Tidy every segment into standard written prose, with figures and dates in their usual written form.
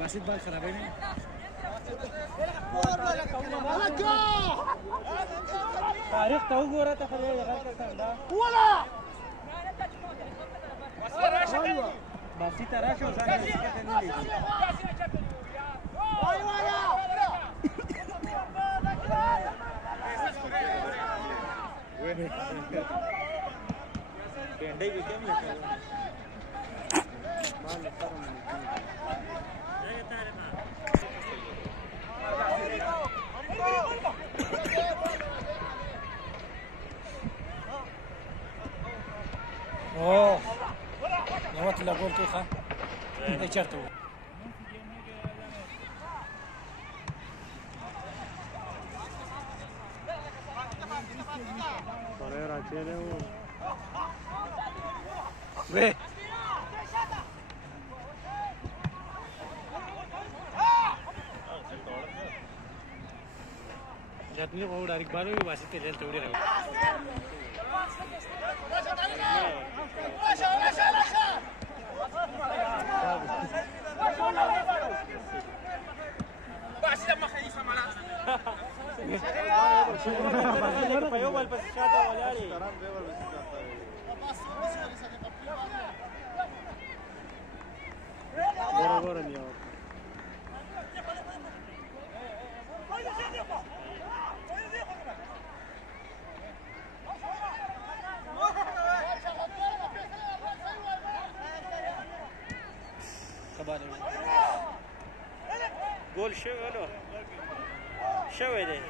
بسيط بقى الخرابين تاريخ توجورة تخليه غلطة ولا بسيط راشة وزانة اوه نوات لا جول توخا ديشرتو طريقة تشيله وي جاتني वो डायरेक्ट बारे में बासी तेरे तोड़े रहो बासी لما خليفة مالا فيوم البسشات ولا لي برابر اليوم جول شو له شو ده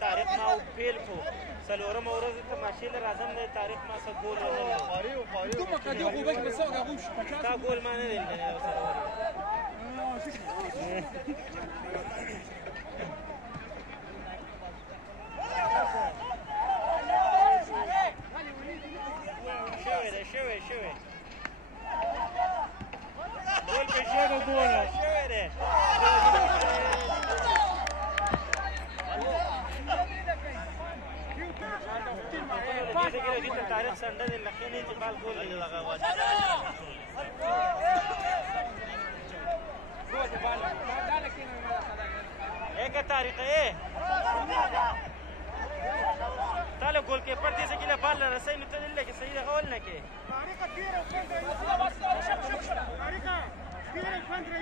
تاریخ ما پیل کو سلورم ورځ ته ماشین راځم د تاریخ ما څه ګول نه خاري او خاري کوم کدي خو بش بس دا غوش تا ګول ما نه دی انتقال جول एक तारीख है ताले गोल के पर दे सकिला बाल रसै न तले के सही اول نه کې तारीख كبيره contra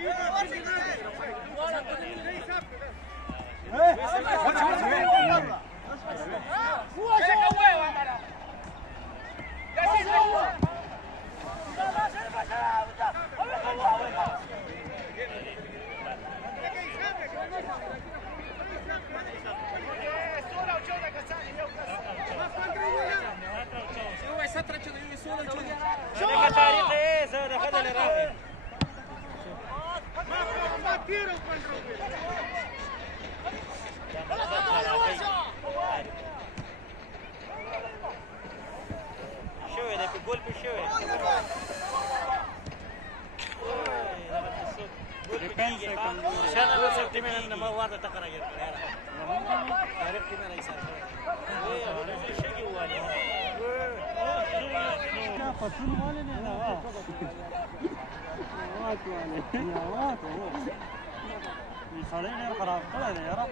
شوي ده في جول بشوي عشان انا سبت من انه ما ورد تقرا يا عرفت من ليس فصل مالنا لا خلينا خلاص طلعنا يا رب